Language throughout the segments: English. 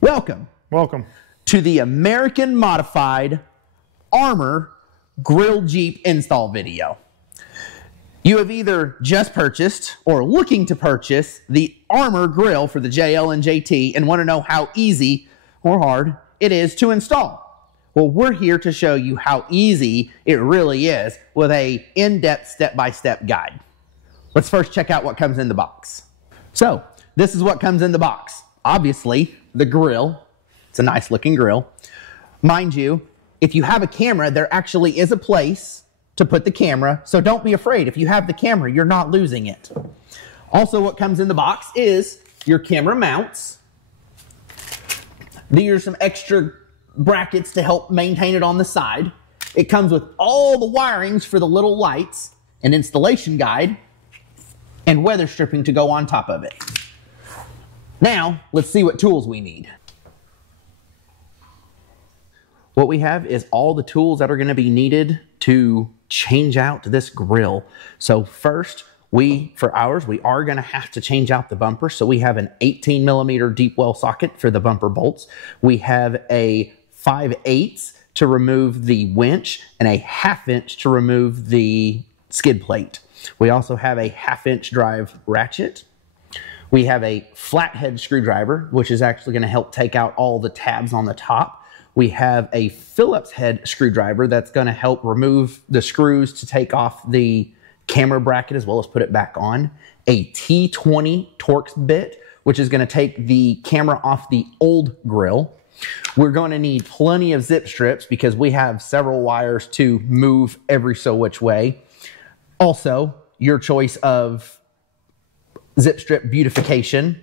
Welcome to the American Modified Armor Grill Jeep install video. You have either just purchased or looking to purchase the Armor Grill for the JL and JT and want to know how easy or hard it is to install. Well, we're here to show you how easy it really is with a in-depth step-by-step guide. Let's first check out what comes in the box. So, this is what comes in the box. Obviously, the grill. It's a nice looking grill. Mind you, if you have a camera, there actually is a place to put the camera, so don't be afraid. If you have the camera, you're not losing it. Also, what comes in the box is your camera mounts. These are some extra brackets to help maintain it on the side. It comes with all the wirings for the little lights, an installation guide, and weather stripping to go on top of it. Now, let's see what tools we need. What we have is all the tools that are going to be needed to change out this grill. So first, for ours, we are going to have to change out the bumper. So we have an 18mm deep well socket for the bumper bolts. We have a 5/8 to remove the winch and a 1/2 inch to remove the skid plate. We also have a 1/2 inch drive ratchet. We have a flathead screwdriver, which is actually going to help take out all the tabs on the top. We have a Phillips head screwdriver that's going to help remove the screws to take off the camera bracket as well as put it back on. A T20 Torx bit, which is going to take the camera off the old grill. We're going to need plenty of zip strips because we have several wires to move every so which way. Also, your choice of zip strip beautification.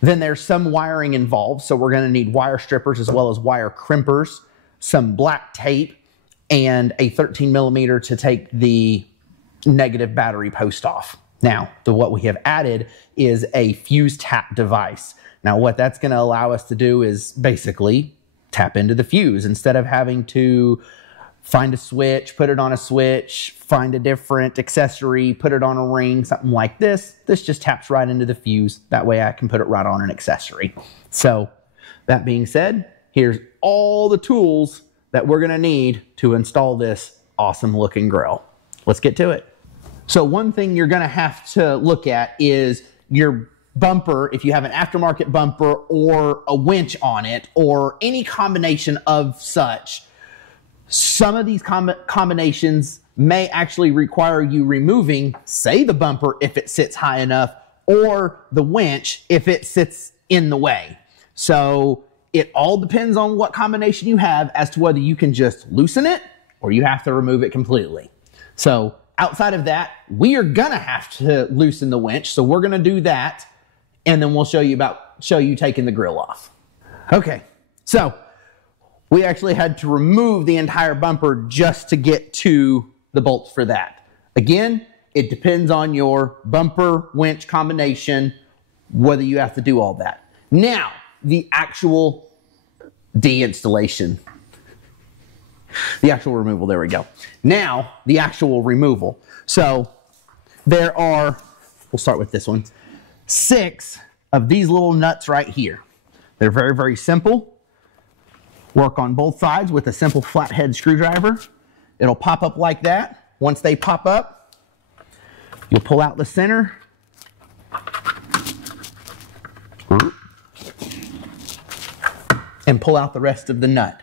Then there's some wiring involved, so we're going to need wire strippers as well as wire crimpers, some black tape, and a 13mm to take the negative battery post off. Now, what we have added is a fuse tap device. Now, what that's going to allow us to do is basically tap into the fuse instead of having to find a switch, put it on a switch, find a different accessory, put it on a ring, something like this. This just taps right into the fuse. That way I can put it right on an accessory. So that being said, here's all the tools that we're gonna need to install this awesome looking grill. Let's get to it. So one thing you're gonna have to look at is your bumper, if you have an aftermarket bumper or a winch on it or any combination of such. Some of these combinations may actually require you removing, say, the bumper if it sits high enough, or the winch if it sits in the way. So it all depends on what combination you have as to whether you can just loosen it or you have to remove it completely. So outside of that, we are gonna have to loosen the winch. So we're gonna do that, and then we'll show you taking the grill off. Okay, so we actually had to remove the entire bumper just to get to the bolts for that. Again, it depends on your bumper winch combination, whether you have to do all that. Now, the actual deinstallation. The actual removal, there we go. Now, the actual removal. So, there are, we'll start with this one, 6 of these little nuts right here. They're very, very simple. Work on both sides with a simple flathead screwdriver. It'll pop up like that. Once they pop up, you'll pull out the center. And pull out the rest of the nut.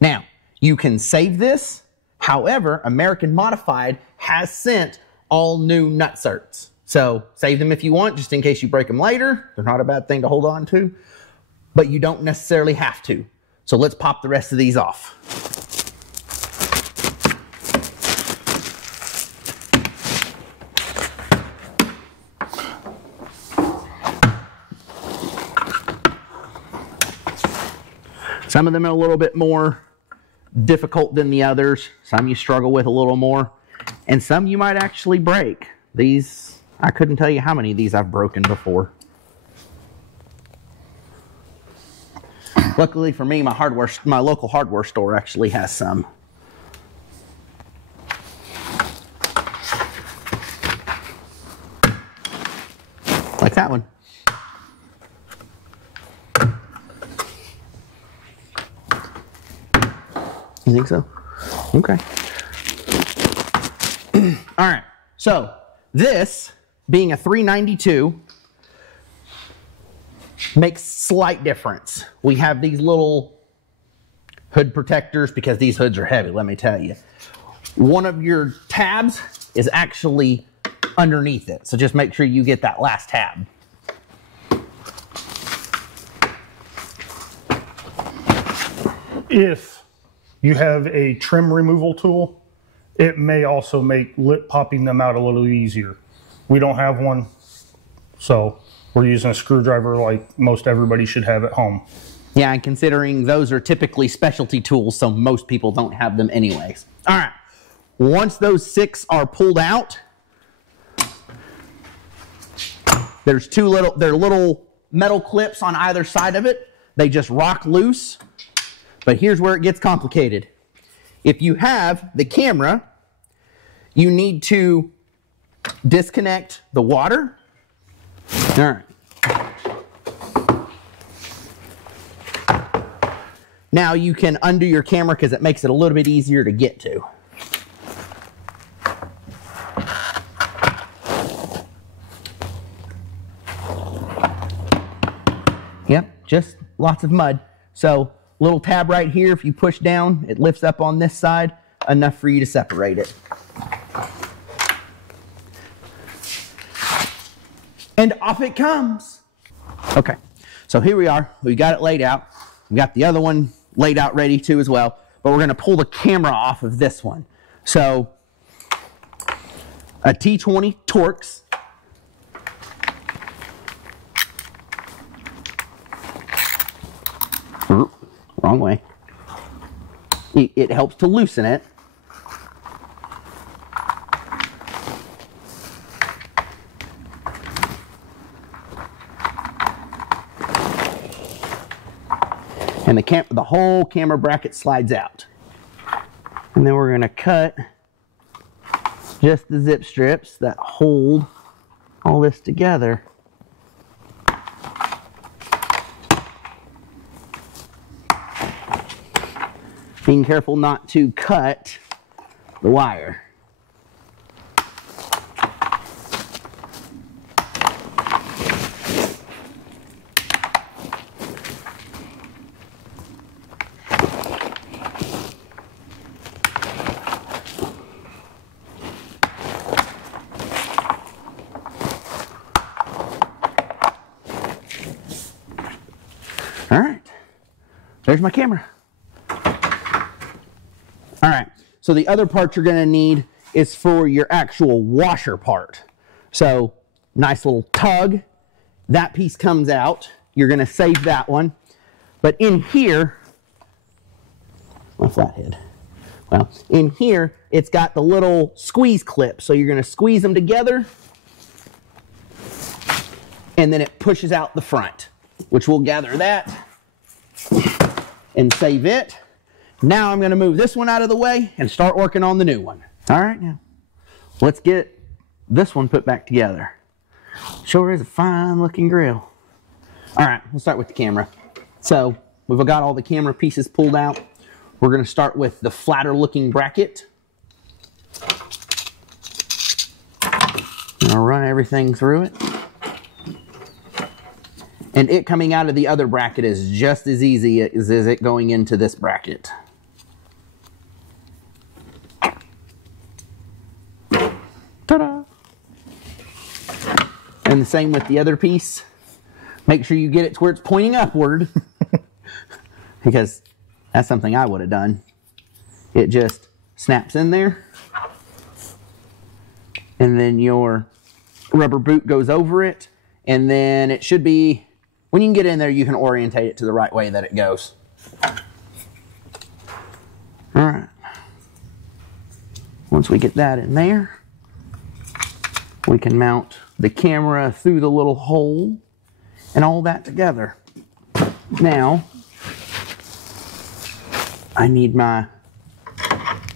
Now, you can save this. However, American Modified has sent all new nut certs. So save them if you want, just in case you break them later. They're not a bad thing to hold on to, but you don't necessarily have to. So let's pop the rest of these off. Some of them are a little bit more difficult than the others. Some you struggle with a little more. And some you might actually break. These, I couldn't tell you how many of these I've broken before. Luckily for me, my local hardware store actually has some. Like that one. You think so? Okay. All right. So this, being a 392, makes slight difference. We have these little hood protectors because these hoods are heavy, let me tell you. One of your tabs is actually underneath it, so just make sure you get that last tab. If you have a trim removal tool, it may also make lip popping them out a little easier. We don't have one, so we're using a screwdriver like most everybody should have at home. Yeah, and considering those are typically specialty tools, so most people don't have them anyways. All right, once those 6 are pulled out, there's they're little metal clips on either side of it. They just rock loose. But here's where it gets complicated. If you have the camera, you need to disconnect the water. All right. Now you can undo your camera because it makes it a little bit easier to get to. Yep, just lots of mud. So little tab right here, if you push down, it lifts up on this side, enough for you to separate it. And off it comes. Okay, so here we are. We got it laid out. We got the other one laid out ready too as well, but we're gonna pull the camera off of this one. So a T20 Torx. Wrong way. It helps to loosen it. And the whole camera bracket slides out. And then we're going to cut just the zip strips that hold all this together. Being careful not to cut the wire. All right, there's my camera. All right, so the other part you're gonna need is for your actual washer part. So nice little tug, that piece comes out. You're gonna save that one. But in here, my flathead. Well, in here, it's got the little squeeze clip. So you're gonna squeeze them together and then it pushes out the front, which we'll gather that and save it. Now I'm going to move this one out of the way and start working on the new one. All right, now let's get this one put back together. Sure is a fine looking grill. All right, we'll start with the camera. So we've got all the camera pieces pulled out. We're going to start with the flatter looking bracket. I'll run everything through it. And it coming out of the other bracket is just as easy as it going into this bracket. Ta-da! And the same with the other piece. Make sure you get it to where it's pointing upward. Because that's something I would have done. It just snaps in there. And then your rubber boot goes over it. And then it should be, when you can get in there, you can orientate it to the right way that it goes. All right. Once we get that in there, we can mount the camera through the little hole and all that together. Now, I need my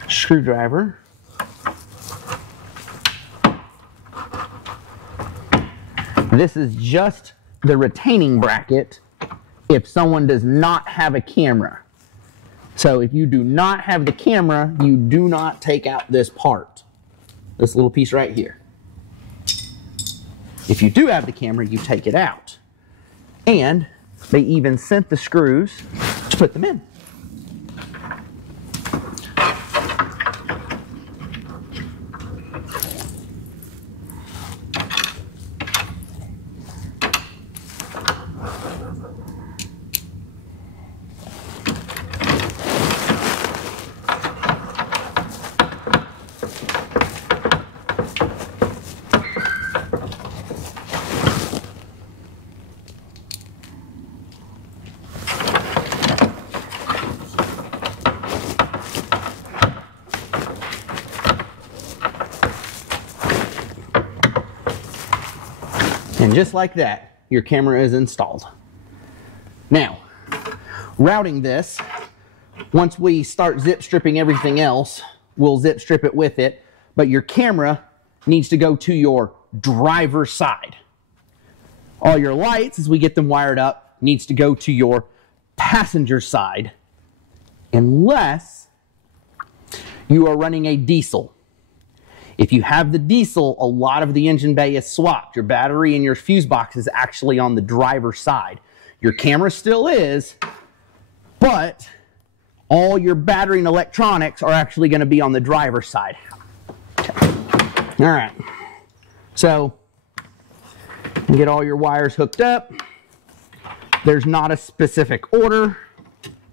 screwdriver. This is just the retaining bracket if someone does not have a camera. So if you do not have the camera, you do not take out this part, this little piece right here. If you do have the camera, you take it out. And they even sent the screws to put them in. And just like that, your camera is installed. Now, routing this, once we start zip stripping everything else, we'll zip strip it with it, but your camera needs to go to your driver's side. All your lights, as we get them wired up, needs to go to your passenger side, unless you are running a diesel. If you have the diesel, a lot of the engine bay is swapped. Your battery and your fuse box is actually on the driver's side. Your camera still is, but all your battery and electronics are actually going to be on the driver's side. Okay. All right. So, get all your wires hooked up. There's not a specific order,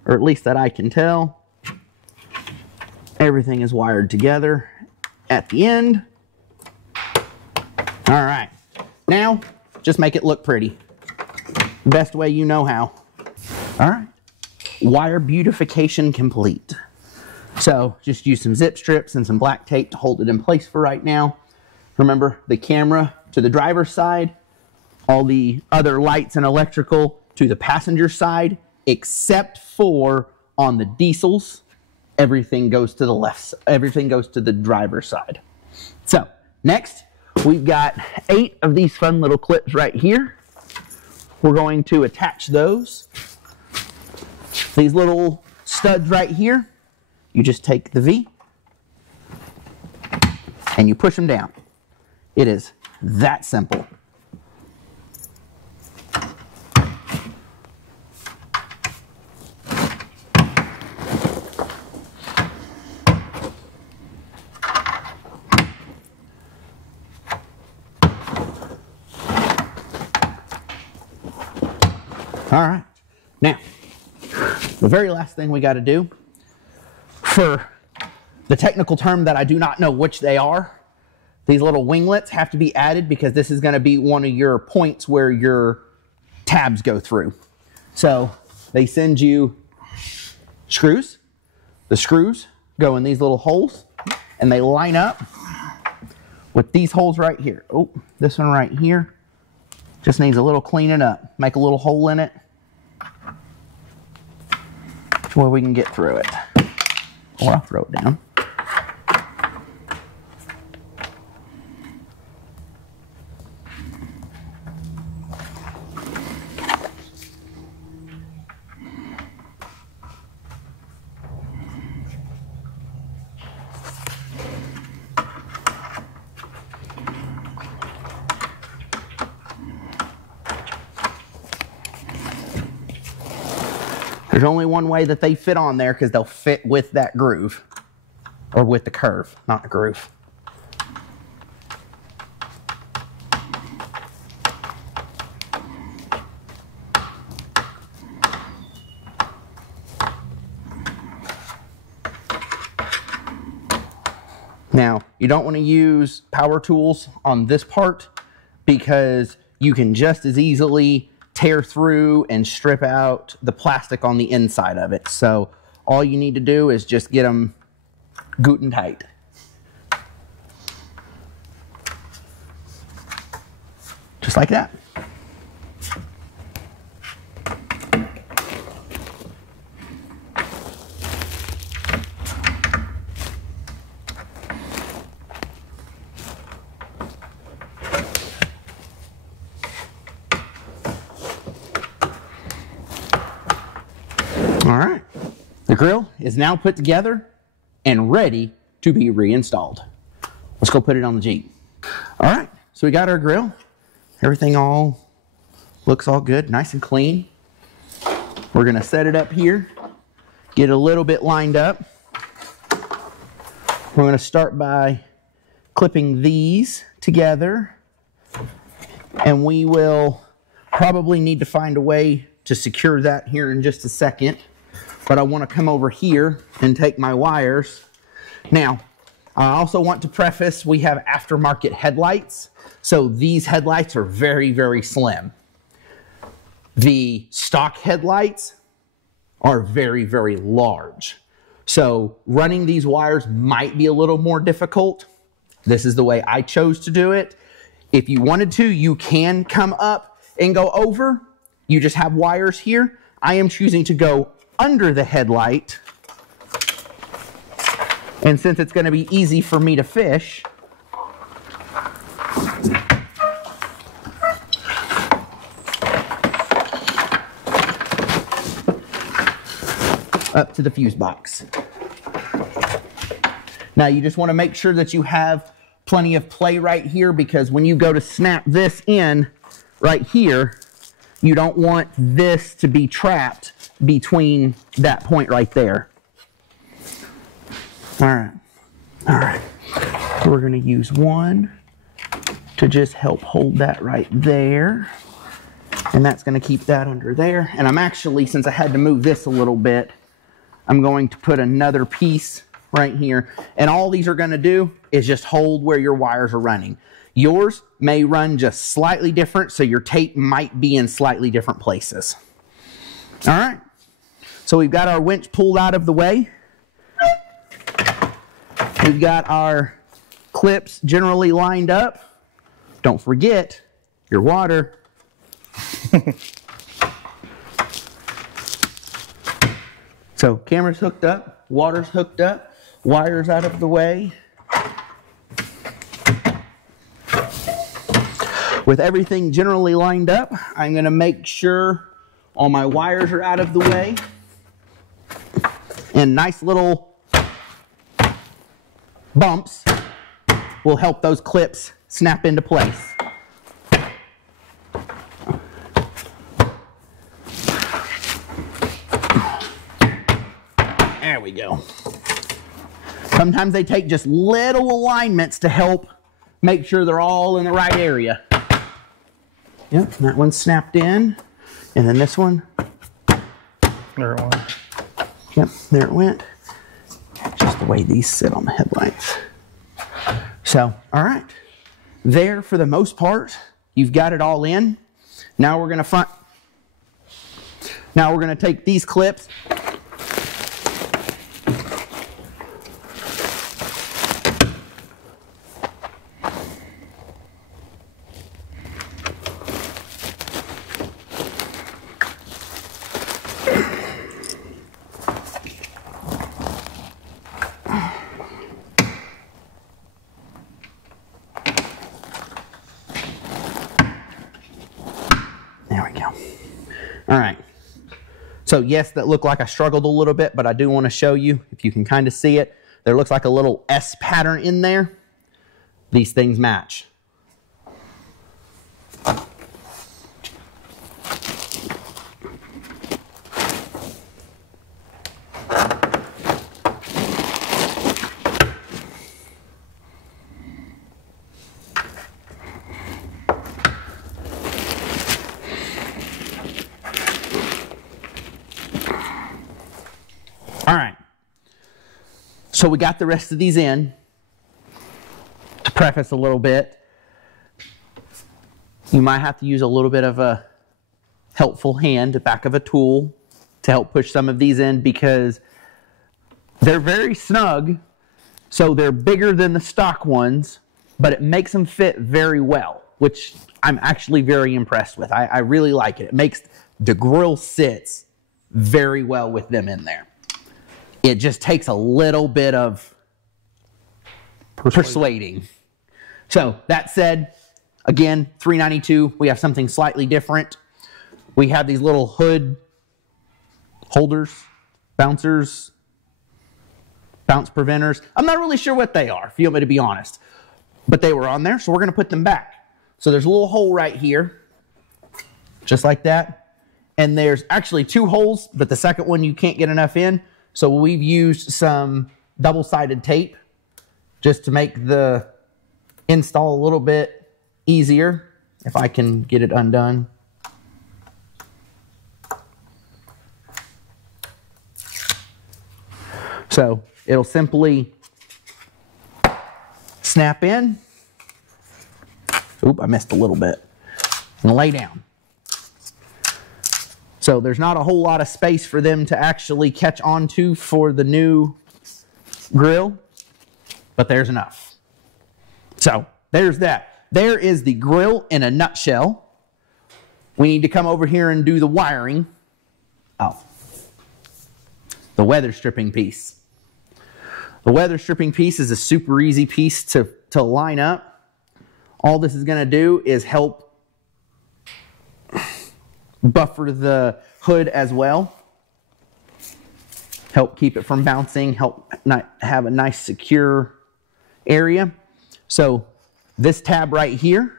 or at least that I can tell. Everything is wired together at the end. All right, now just make it look pretty. Best way you know how. All right, wire beautification complete. So just use some zip strips and some black tape to hold it in place for right now. Remember, the camera to the driver's side, all the other lights and electrical to the passenger side, except for on the diesels. Everything goes to the left, everything goes to the driver's side. So next, we've got 8 of these fun little clips right here. We're going to attach those. These little studs right here, you just take the V and you push them down. It is that simple. All right, now, the very last thing we got to do, for the technical term that I do not know which they are, these little winglets have to be added because this is going to be one of your points where your tabs go through. So they send you screws. The screws go in these little holes and they line up with these holes right here. Oh, this one right here just needs a little cleaning up. Make a little hole in it where we can get through it. Or I'll throw it down. There's only one way that they fit on there because they'll fit with that groove, or with the curve, not the groove. Now, you don't want to use power tools on this part because you can just as easily tear through and strip out the plastic on the inside of it. So all you need to do is just get them good and tight. Just like that. All right, The grill is now put together and ready to be reinstalled. Let's go put it on the Jeep. All right, so we got our grill. Everything all looks all good, nice and clean. We're gonna set it up here, get a little bit lined up. We're gonna start by clipping these together, and we will probably need to find a way to secure that here in just a second. But I want to come over here and take my wires. Now, I also want to preface, we have aftermarket headlights. So these headlights are very, very slim. The stock headlights are very, very large. So running these wires might be a little more difficult. This is the way I chose to do it. If you wanted to, you can come up and go over. You just have wires here. I am choosing to go under the headlight, and since it's going to be easy for me to fish, up to the fuse box. Now you just want to make sure that you have plenty of play right here, because when you go to snap this in right here, you don't want this to be trapped between that point right there. All right. So we're going to use one to just help hold that right there. And that's going to keep that under there. And I'm actually, since I had to move this a little bit, I'm going to put another piece right here. And all these are going to do is just hold where your wires are running. Yours may run just slightly different, so your tape might be in slightly different places. All right. So we've got our winch pulled out of the way. We've got our clips generally lined up. Don't forget your water. So camera's hooked up, water's hooked up, wires out of the way. With everything generally lined up, I'm going to make sure all my wires are out of the way. And nice little bumps will help those clips snap into place. There we go. Sometimes they take just little alignments to help make sure they're all in the right area. Yep, that one's snapped in. And then this one. There it went. Yep, there it went. Just the way these sit on the headlights. So, all right. There, for the most part, you've got it all in. Now we're going to take these clips. All right, so yes, that looked like I struggled a little bit, but I do want to show you, if you can kind of see it, there looks like a little S pattern in there. These things match. All right, so we got the rest of these in. To preface a little bit, you might have to use a little bit of a helpful hand, the back of a tool, to help push some of these in, because they're very snug, so they're bigger than the stock ones, but it makes them fit very well, which I'm actually very impressed with. I really like it. It makes the grill sits very well with them in there. It just takes a little bit of persuading. So that said, again, 392, we have something slightly different. We have these little hood holders bouncers, bounce preventers. I'm not really sure what they are, if you want me to be honest. But they were on there, so we're going to put them back. So there's a little hole right here, just like that. And there's actually 2 holes, but the second one you can't get enough in. So we've used some double-sided tape just to make the install a little bit easier, if I can get it undone. So it'll simply snap in. Oop, I missed a little bit. And lay down. So there's not a whole lot of space for them to actually catch onto for the new grill, but there's enough. So there's that. There is the grill in a nutshell. We need to come over here and do the wiring. Oh, the weather stripping piece. The weather stripping piece is a super easy piece to line up. All this is going to do is help buffer the hood as well. Help keep it from bouncing, help have a nice secure area. So this tab right here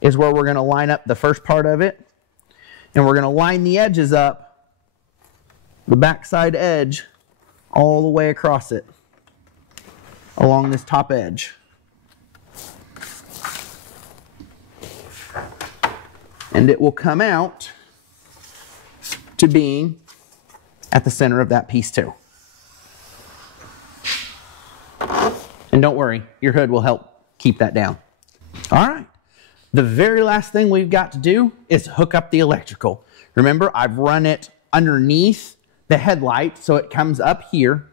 is where we're going to line up the first part of it. And we're going to line the edges up, the backside edge, all the way across it, along this top edge. And it will come out to being at the center of that piece too. And don't worry, your hood will help keep that down. All right, the very last thing we've got to do is hook up the electrical. Remember, I've run it underneath the headlight, so it comes up here.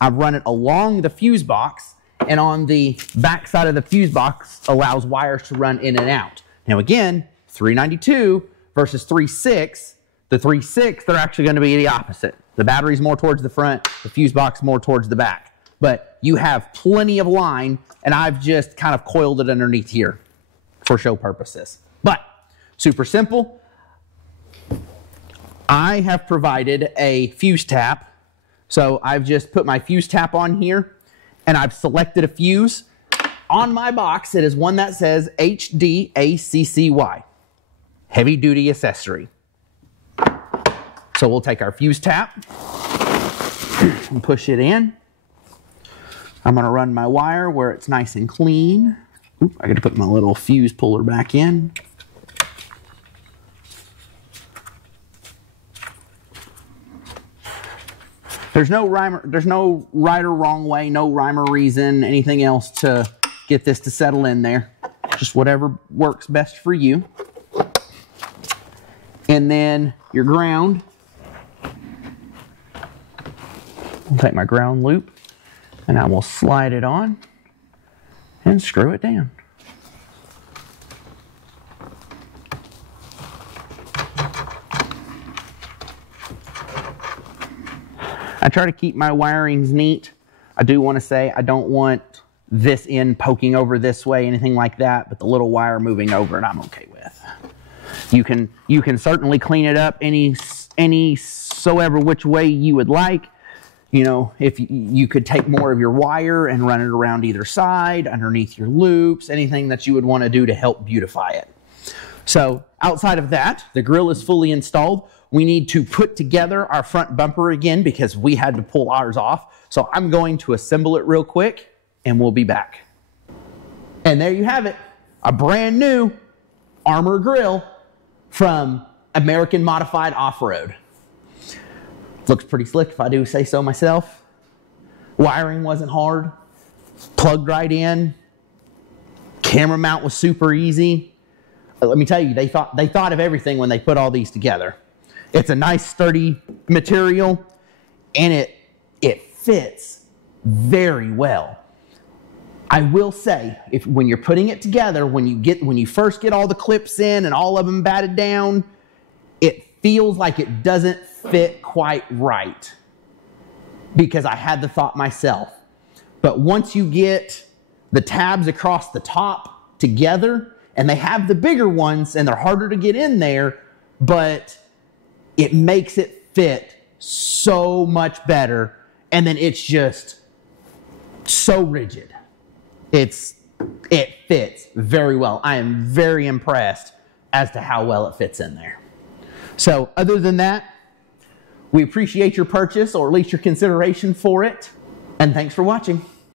I've run it along the fuse box, and on the back side of the fuse box allows wires to run in and out. Now again, 392 versus 3.6, the 3.6, they're actually going to be the opposite. The battery's more towards the front, the fuse box more towards the back. But you have plenty of line, and I've just kind of coiled it underneath here for show purposes. But super simple. I have provided a fuse tap. So I've just put my fuse tap on here, and I've selected a fuse. On my box, it is one that says HDACCY, heavy duty accessory. So we'll take our fuse tap and push it in. I'm going to run my wire where it's nice and clean. Oop, I got to put my little fuse puller back in. There's no right or wrong way, no rhyme or reason, anything else to get this to settle in there. Just whatever works best for you. And then your ground. I'll take my ground loop and I will slide it on and screw it down. I try to keep my wirings neat. I do want to say I don't want this end poking over this way, anything like that, but the little wire moving over it I'm okay with. You can certainly clean it up any soever which way you would like. You know, if you could take more of your wire and run it around either side, underneath your loops, anything that you would want to do to help beautify it. So outside of that, the grill is fully installed. We need to put together our front bumper again because we had to pull ours off. So I'm going to assemble it real quick and we'll be back. And there you have it, a brand new Armor grill from American Modified Off-Road. Looks pretty slick if I do say so myself. Wiring wasn't hard, plugged right in. Camera mount was super easy. Let me tell you, they thought of everything when they put all these together. It's a nice sturdy material and it fits very well. I will say, when you're putting it together, when you first get all the clips in and all of them batted down, it feels like it doesn't fit quite right because I had the thought myself. But once you get the tabs across the top together, and they have the bigger ones and they're harder to get in there, but it makes it fit so much better. And then it's just so rigid. It fits very well. I am very impressed as to how well it fits in there. So other than that, we appreciate your purchase, or at least your consideration for it. And thanks for watching.